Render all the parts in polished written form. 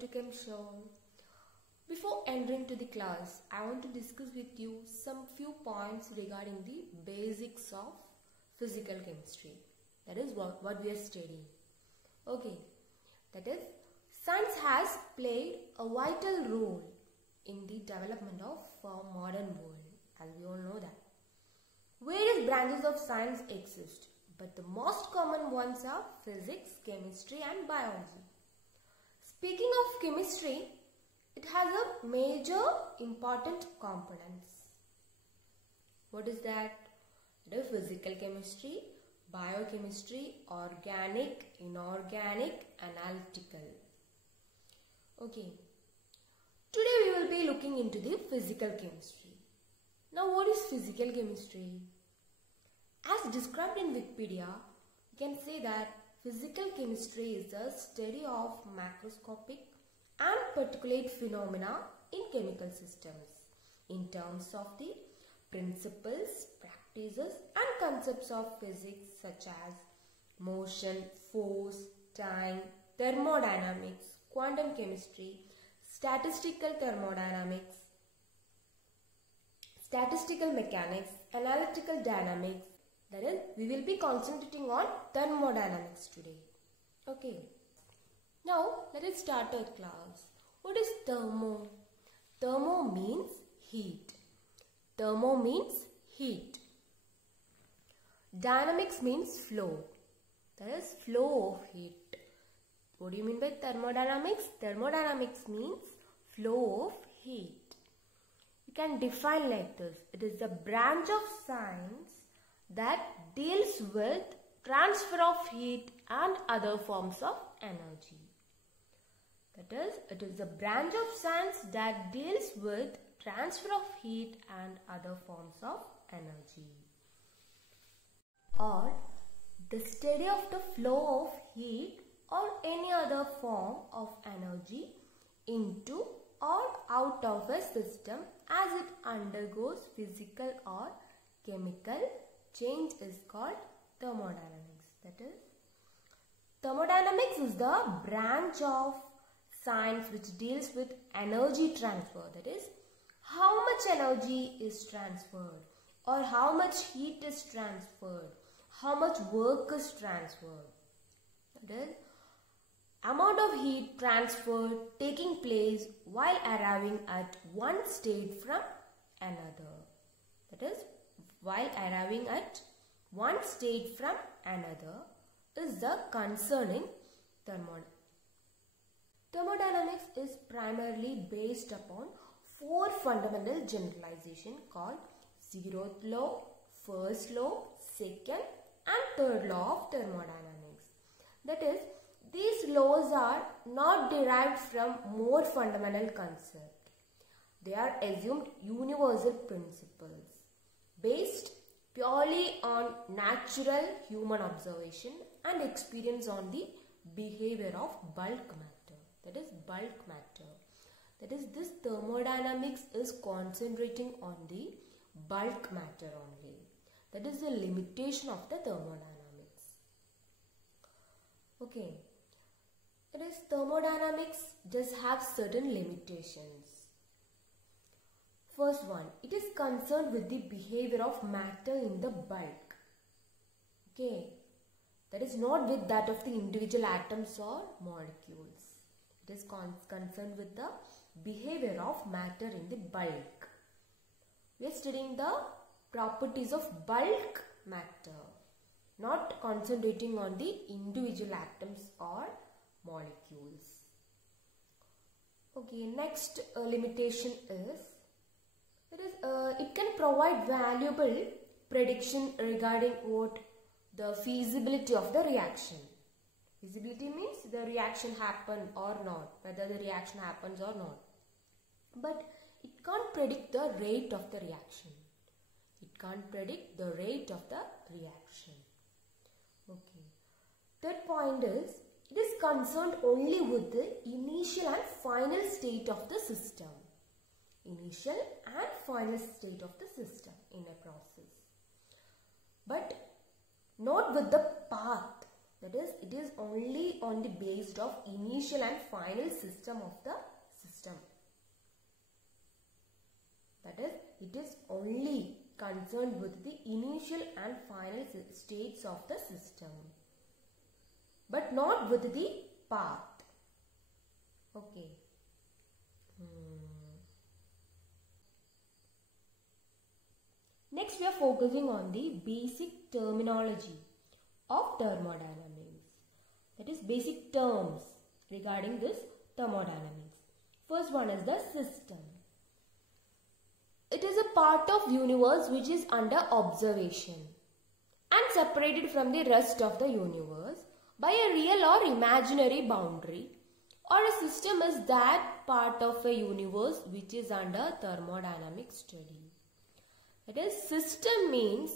to Chem Show. Before entering to the class, I want to discuss with you some few points regarding the basics of physical chemistry. That is what we are studying. Okay, that is, science has played a vital role in the development of modern world, as we all know that. Various branches of science exist, but the most common ones are physics, chemistry and biology. Speaking of chemistry, it has a major important components. What is that? It is physical chemistry, biochemistry, organic, inorganic, analytical. Okay. Today we will be looking into the physical chemistry. Now what is physical chemistry? As described in Wikipedia, you can say that physical chemistry is the study of macroscopic and particulate phenomena in chemical systems in terms of the principles, practices and concepts of physics such as motion, force, time, thermodynamics, quantum chemistry, statistical thermodynamics, statistical mechanics, analytical dynamics. That is, we will be concentrating on thermodynamics today. Okay. Now, let us start our class. What is thermo? Thermo means heat. Thermo means heat. Dynamics means flow. That is, flow of heat. What do you mean by thermodynamics? Thermodynamics means flow of heat. You can define like this. It is the branch of science that deals with transfer of heat and other forms of energy. That is, it is the branch of science that deals with transfer of heat and other forms of energy. Or the study of the flow of heat or any other form of energy into or out of a system as it undergoes physical or chemical change is called thermodynamics. That is, thermodynamics is the branch of science which deals with energy transfer. That is, how much energy is transferred or how much heat is transferred, how much work is transferred. That is, amount of heat transferred taking place while arriving at one state from another. That is, while arriving at one state from another is the concerning thermodynamics. Thermodynamics is primarily based upon four fundamental generalizations called zeroth law, first law, second and third law of thermodynamics. That is, these laws are not derived from more fundamental concepts. They are assumed universal principles based purely on natural human observation and experience on the behavior of bulk matter. That is, bulk matter. That is, this thermodynamics is concentrating on the bulk matter only. That is the limitation of the thermodynamics. Okay. It is, thermodynamics does have certain limitations. First one, it is concerned with the behavior of matter in the bulk. Okay. That is not with that of the individual atoms or molecules. It is concerned with the behavior of matter in the bulk. We are studying the properties of bulk matter, not concentrating on the individual atoms or molecules. Okay, next limitation is it can provide valuable prediction regarding what the feasibility of the reaction. Feasibility means the reaction happen or not, whether the reaction happens or not. But it can't predict the rate of the reaction. It can't predict the rate of the reaction. Okay. Third point is, it is concerned only with the initial and final state of the system. Initial and final state of the system in a process. But not with the path That is, it is only on the basis of initial and final system of the system. That is, it is only concerned with the initial and final states of the system, but not with the path. Okay. Next, we are focusing on the basic terminology of thermodynamics. That is, basic terms regarding this thermodynamics. First one is the system. It is a part of universe which is under observation and separated from the rest of the universe by a real or imaginary boundary, or a system is that part of a universe which is under thermodynamic study. That is, system means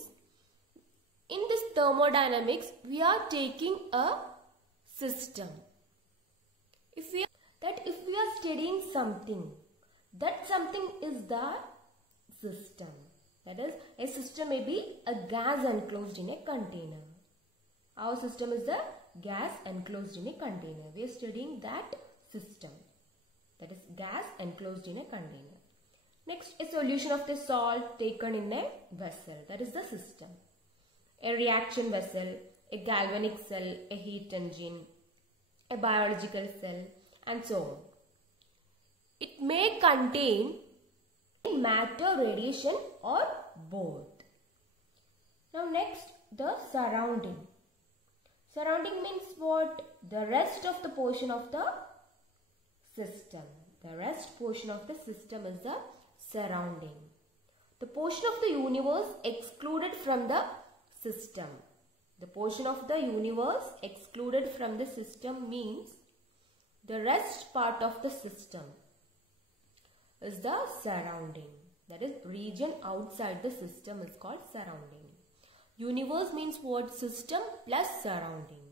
in this thermodynamics we are taking a system. If we are studying something, that something is the system. That is, a system may be a gas enclosed in a container. Our system is the gas enclosed in a container. We are studying that system. That is, gas enclosed in a container. Next, a solution of the salt taken in a vessel. That is the system. A reaction vessel, a galvanic cell, a heat engine, a biological cell, and so on. It may contain matter, radiation, or both. Now next, the surrounding. Surrounding means what? The rest of the portion of the system. The rest portion of the system is the surrounding. The portion of the universe excluded from the system. The portion of the universe excluded from the system means the rest part of the system is the surrounding. That is, region outside the system is called surrounding. Universe means what? System plus surrounding.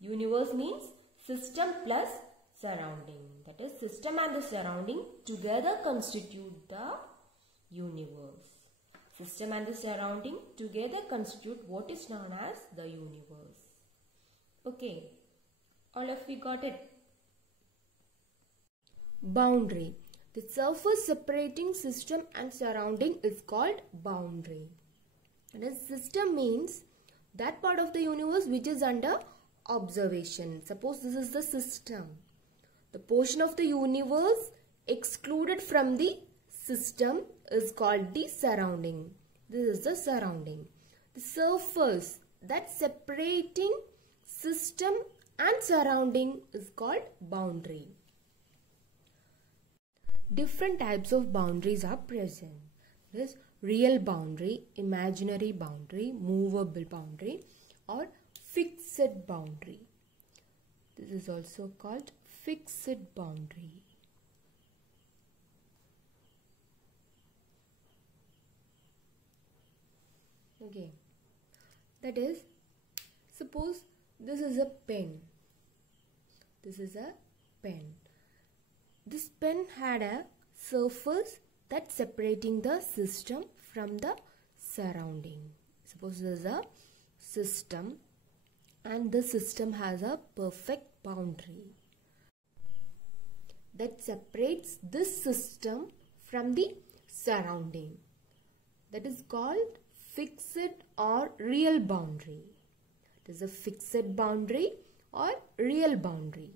Universe means system plus surrounding. That is, system and the surrounding together constitute the universe. System and the surrounding together constitute what is known as the universe. Okay, all of you got it? Boundary. The surface separating system and surrounding is called boundary. And a system means that part of the universe which is under observation. Suppose this is the system. The portion of the universe excluded from the system is called the surrounding. This is the surrounding. The surface that separating system and surrounding is called boundary. Different types of boundaries are present. This real boundary, imaginary boundary, movable boundary, or fixed boundary. This is also called fixed boundary. Okay, that is, suppose this is a pen. This is a pen. This pen had a surface that's separating the system from the surrounding. Suppose this is a system and the system has a perfect boundary that separates this system from the surrounding. That is called fixed or real boundary. It is a fixed boundary or real boundary.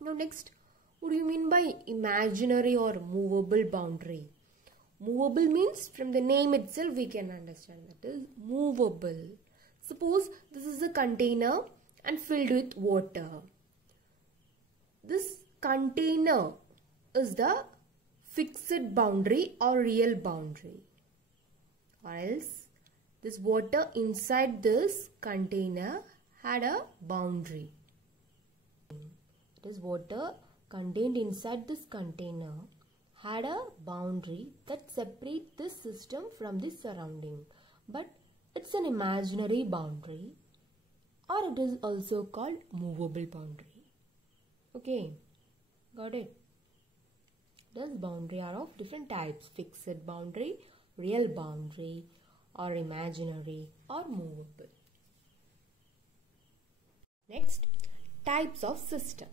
Now next, what do you mean by imaginary or movable boundary? Movable means from the name itself we can understand that is movable. Suppose this is a container and filled with water. This container is the fixed boundary or real boundary. Or else this water inside this container had a boundary. This water contained inside this container had a boundary that separates this system from the surrounding, but it's an imaginary boundary, or it is also called movable boundary. Okay, got it? Thus boundary are of different types: fixed boundary, real boundary, or imaginary or movable. Next, types of system.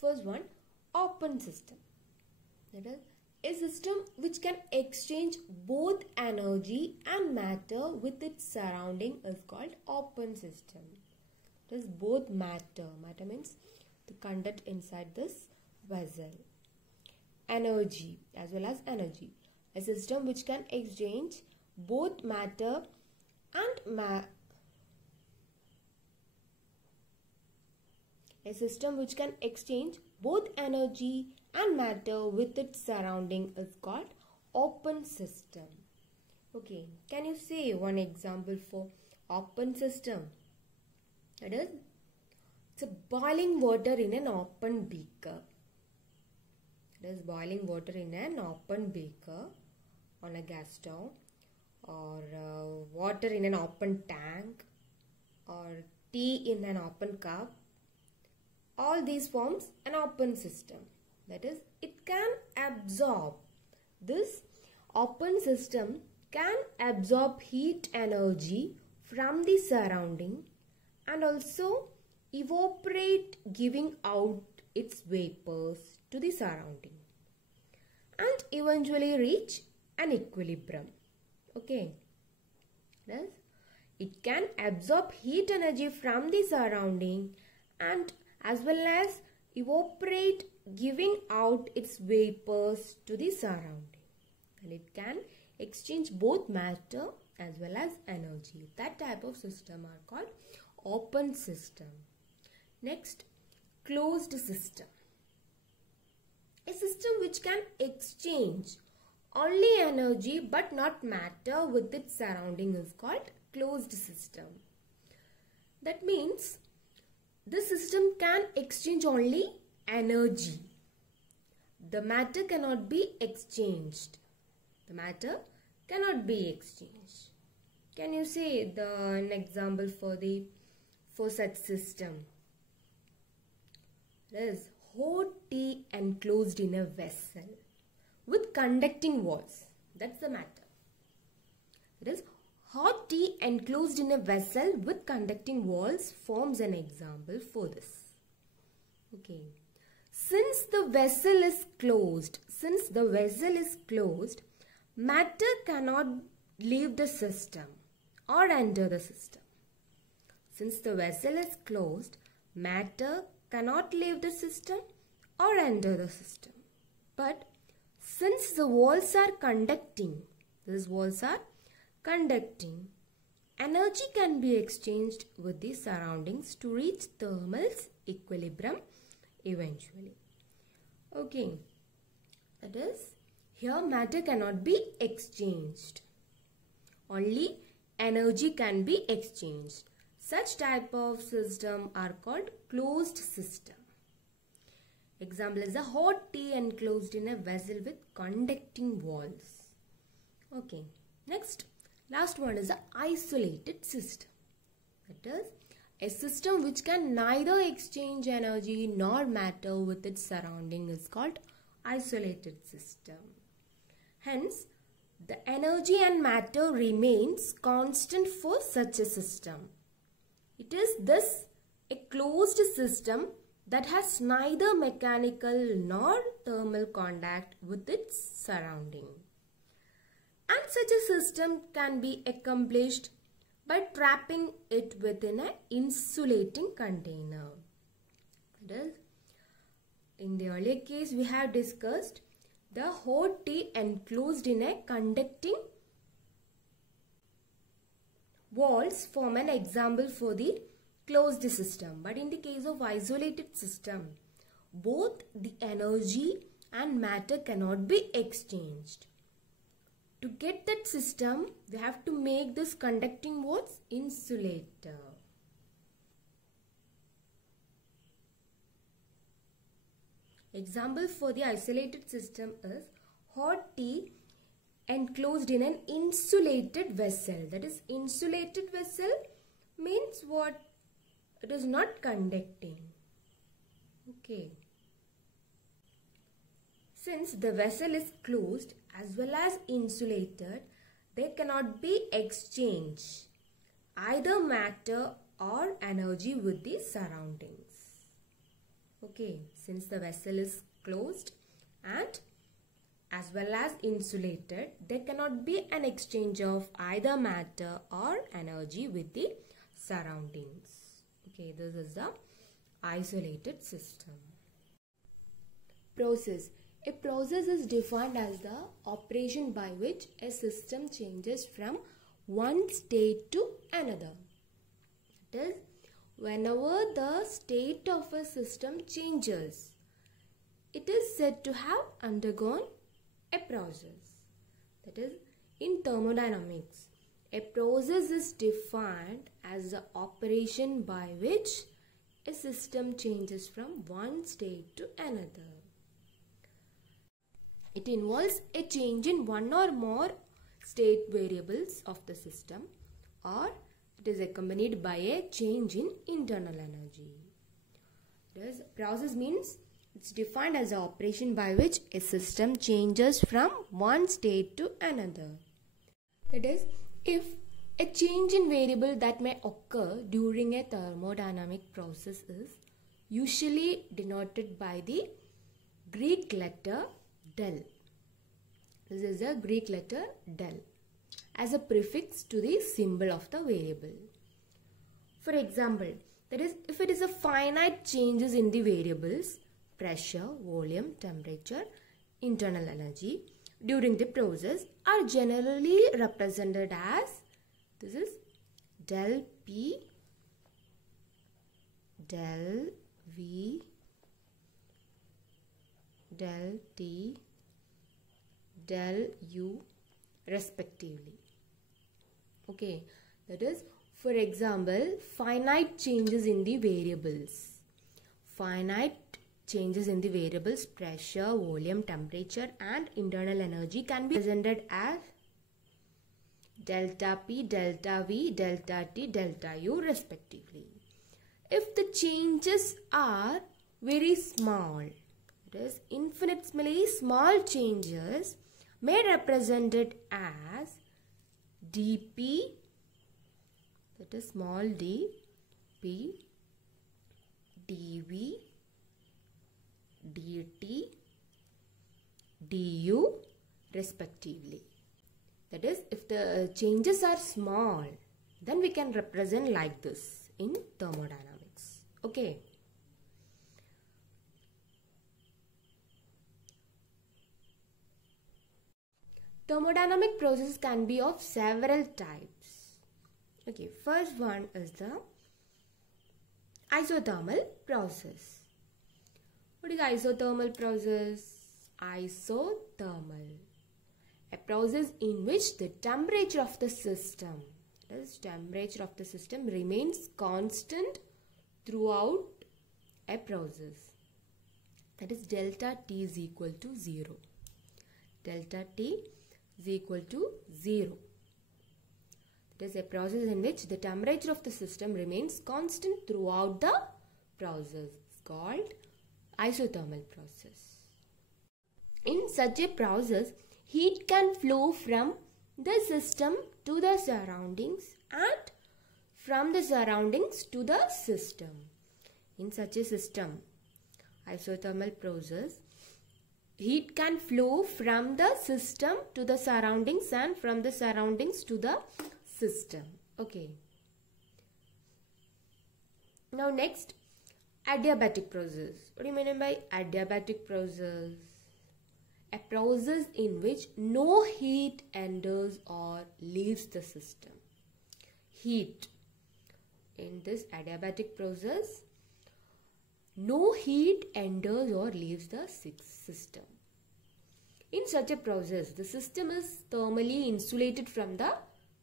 First one, open system. That is a system which can exchange both energy and matter with its surrounding is called open system. It is both matter. Matter means the content inside this vessel. Energy as well as energy. A system which can exchange both matter and a system which can exchange both energy and matter with its surrounding is called open system. Okay, can you say one example for open system? That is, it's a boiling water in an open beaker. It is boiling water in an open beaker on a gas stove, or water in an open tank, or tea in an open cup. All these forms an open system. That is, it can absorb. This open system can absorb heat energy from the surrounding and also evaporate, giving out its vapors to the surrounding and eventually reach an equilibrium. Okay. Yes. It can absorb heat energy from the surrounding and as well as evaporate, giving out its vapors to the surrounding. And it can exchange both matter as well as energy. That type of system are called open system. Next, closed system. A system which can exchange only energy but not matter with its surrounding is called closed system. That means this system can exchange only energy. The matter cannot be exchanged. The matter cannot be exchanged. Can you say an example for such system? There is hot tea enclosed in a vessel with conducting walls. That's the matter. It is hot tea enclosed in a vessel with conducting walls forms an example for this. Okay. Since the vessel is closed, matter cannot leave the system or enter the system. Since the vessel is closed, matter cannot leave the system or enter the system. But since the walls are conducting, energy can be exchanged with the surroundings to reach thermal equilibrium eventually. Okay, that is, here matter cannot be exchanged. Only energy can be exchanged. Such type of system are called closed system. Example is a hot tea enclosed in a vessel with conducting walls. Okay, next, last one is an isolated system. That is, a system which can neither exchange energy nor matter with its surrounding is called isolated system. Hence, the energy and matter remains constant for such a system. It is thus a closed system that has neither mechanical nor thermal contact with its surrounding. And such a system can be accomplished by trapping it within an insulating container. That is, in the earlier case we have discussed the hot tea enclosed in a conducting walls form an example for the closed system. But in the case of isolated system, both the energy and matter cannot be exchanged. To get that system, we have to make this conducting walls insulator. Example for the isolated system is hot tea enclosed in an insulated vessel. That is, insulated vessel means what? It is not conducting. Okay. Since the vessel is closed as well as insulated, there cannot be exchange. Either matter or energy with the surroundings. Okay, since the vessel is closed and as well as insulated, there cannot be an exchange of either matter or energy with the surroundings. Okay, this is the isolated system. Process. A process is defined as the operation by which a system changes from one state to another. That is, whenever the state of a system changes, it is said to have undergone a process. That is, in thermodynamics, a process is defined as the operation by which a system changes from one state to another. It involves a change in one or more state variables of the system, or it is accompanied by a change in internal energy. Thus, process means it's defined as the operation by which a system changes from one state to another. That is, if a change in variable that may occur during a thermodynamic process is usually denoted by the Greek letter del. This is the Greek letter del as a prefix to the symbol of the variable. For example, that is, if it is a finite changes in the variables pressure, volume, temperature, internal energy during the process are generally represented as, this is del P, del V, del T, del U respectively. Okay, that is, for example, finite changes in the variables. Finite changes in the variables pressure, volume, temperature and internal energy can be presented as delta P, delta V, delta T, delta U respectively. If the changes are very small, that is infinitesimally small changes, may represent it as dP, that is small d, P, dV, dt, du respectively. That is, if the changes are small, then we can represent like this in thermodynamics. Okay. Thermodynamic processes can be of several types. Okay, first one is the isothermal process. What is isothermal process? Isothermal, a process in which the temperature of the system, that is, temperature of the system remains constant throughout a process. That is, delta T is equal to 0. Delta T is equal to 0. It is a process in which the temperature of the system remains constant throughout the process. It's called isothermal process. In such a process, heat can flow from the system to the surroundings and from the surroundings to the system. In such a system, isothermal process, heat can flow from the system to the surroundings and from the surroundings to the system. Okay. Now next, adiabatic process. What do you mean by adiabatic process? A process in which no heat enters or leaves the system. Heat. In this adiabatic process, no heat enters or leaves the system. In such a process, the system is thermally insulated from the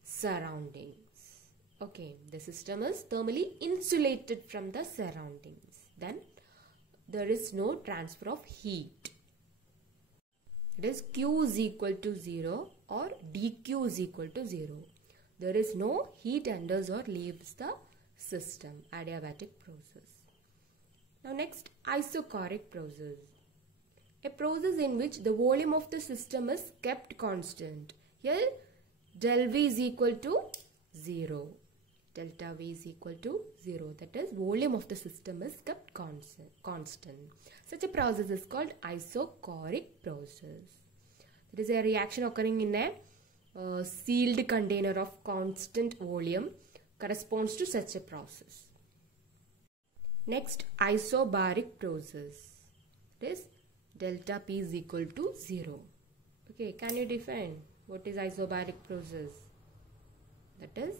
surroundings. Okay, the system is thermally insulated from the surroundings. Then there is no transfer of heat. It is Q is equal to 0 or dQ is equal to 0. There is no heat enters or leaves the system, adiabatic process. Now next, isochoric process. A process in which the volume of the system is kept constant. Here del V is equal to 0. delta V is equal to 0. That is, volume of the system is kept constant. Such a process is called isochoric process. That is a reaction occurring in a sealed container of constant volume corresponds to such a process. Next, isobaric process. That is, delta P is equal to 0. Okay, can you define what is isobaric process? That is,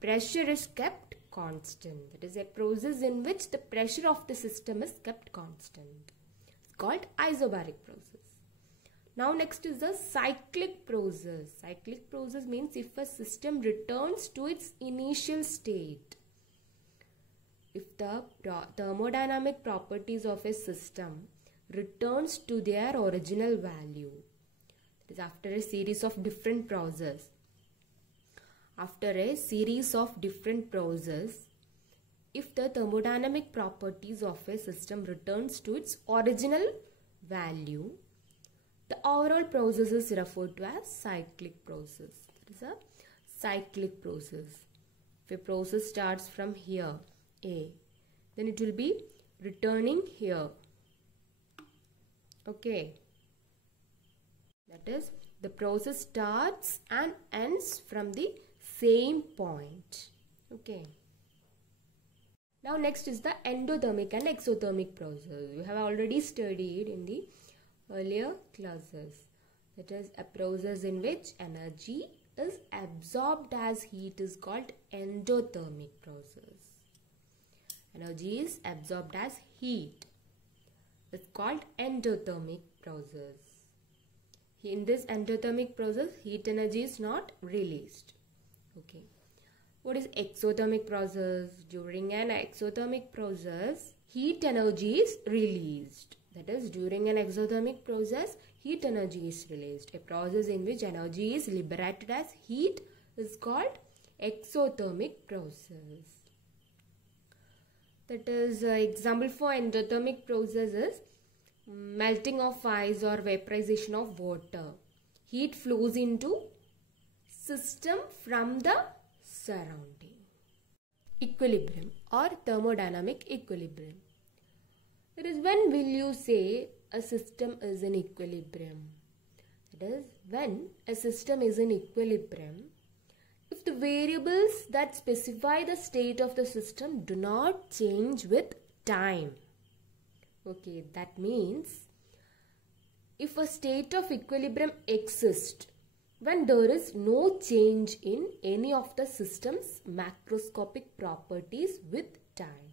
pressure is kept constant. That is a process in which the pressure of the system is kept constant. It's called isobaric process. Now next is the cyclic process. Cyclic process means if a system returns to its initial state. If the thermodynamic properties of a system returns to their original value. That is after a series of different processes. After a series of different processes, if the thermodynamic properties of a system returns to its original value, the overall process is referred to as cyclic process. That is a cyclic process. If a process starts from here, A, then it will be returning here. Okay. That is, the process starts and ends from the same point. Okay. Now next is the endothermic and exothermic process. We have already studied in the earlier classes. That is, a process in which energy is absorbed as heat is called endothermic process. Energy is absorbed as heat. It's called endothermic process. In this endothermic process, heat energy is not released. Okay. What is exothermic process? During an exothermic process, heat energy is released. That is, during an exothermic process, heat energy is released. A process in which energy is liberated as heat is called exothermic process. That is, example for endothermic process is melting of ice or vaporization of water. Heat flows into system from the surrounding. Equilibrium or thermodynamic equilibrium. That is, when will you say a system is in equilibrium? That is, when a system is in equilibrium, if the variables that specify the state of the system do not change with time. Okay, that means if a state of equilibrium exists when there is no change in any of the system's macroscopic properties with time.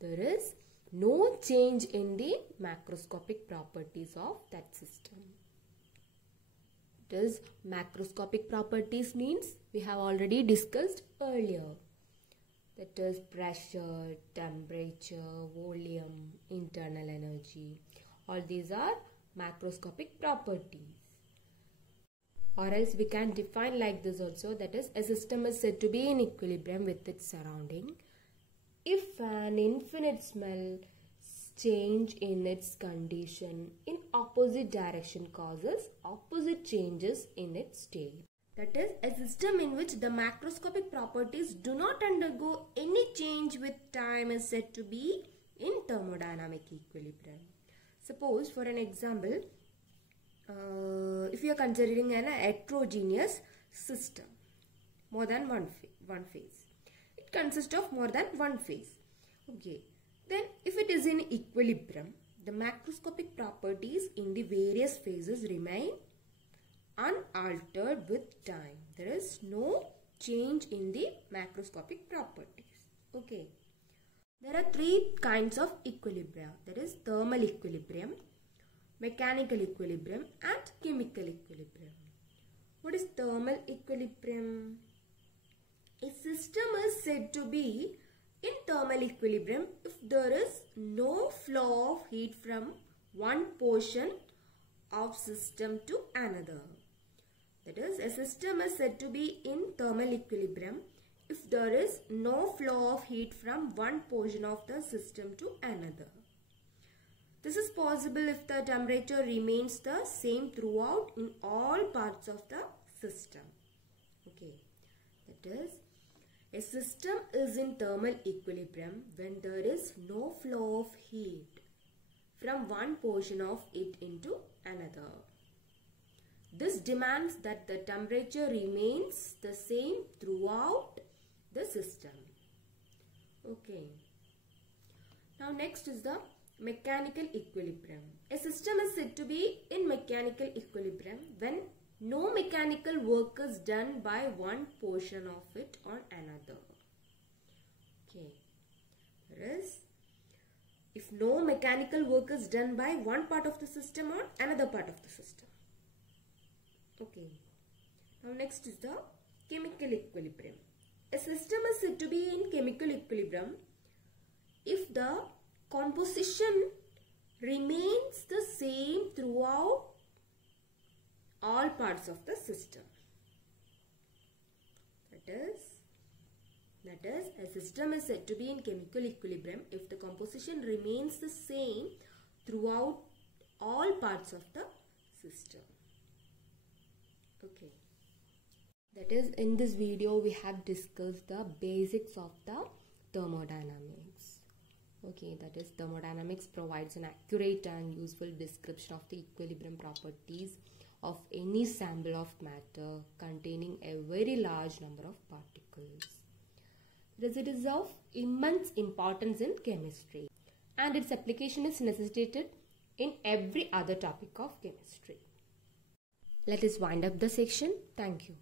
There is no change in the macroscopic properties of that system. Does macroscopic properties means we have already discussed earlier. That is pressure, temperature, volume, internal energy. All these are macroscopic properties. Or else we can define like this also. That is, a system is said to be in equilibrium with its surrounding if an infinitesimal change in its condition in opposite direction causes opposite changes in its state. That is, a system in which the macroscopic properties do not undergo any change with time is said to be in thermodynamic equilibrium. Suppose for an example, if you are considering an heterogeneous system, more than one phase. It consists of more than one phase. Okay. Then if it is in equilibrium, the macroscopic properties in the various phases remain unaltered with time. There is no change in the macroscopic properties. Okay. There are three kinds of equilibria. That is thermal equilibrium, mechanical equilibrium and chemical equilibrium. What is thermal equilibrium? A system is said to be in thermal equilibrium if there is no flow of heat from one portion of system to another. That is, a system is said to be in thermal equilibrium if there is no flow of heat from one portion of the system to another. This is possible if the temperature remains the same throughout in all parts of the system. Okay, that is, A system is in thermal equilibrium when there is no flow of heat from one portion of it into another. This demands that the temperature remains the same throughout the system. Okay. Now next is the mechanical equilibrium. A system is said to be in mechanical equilibrium when no mechanical work is done by one portion of it on another. Okay. Whereas, if no mechanical work is done by one part of the system on another part of the system. Okay. Now next is the chemical equilibrium. A system is said to be in chemical equilibrium if the composition remains the same throughout all parts of the system. That is, a system is said to be in chemical equilibrium if the composition remains the same throughout all parts of the system. Okay. That is, in this video we have discussed the basics of the thermodynamics. Okay, that is, thermodynamics provides an accurate and useful description of the equilibrium properties of any sample of matter containing a very large number of particles. Thus, it is of immense importance in chemistry and its application is necessitated in every other topic of chemistry. Let us wind up the section. Thank you.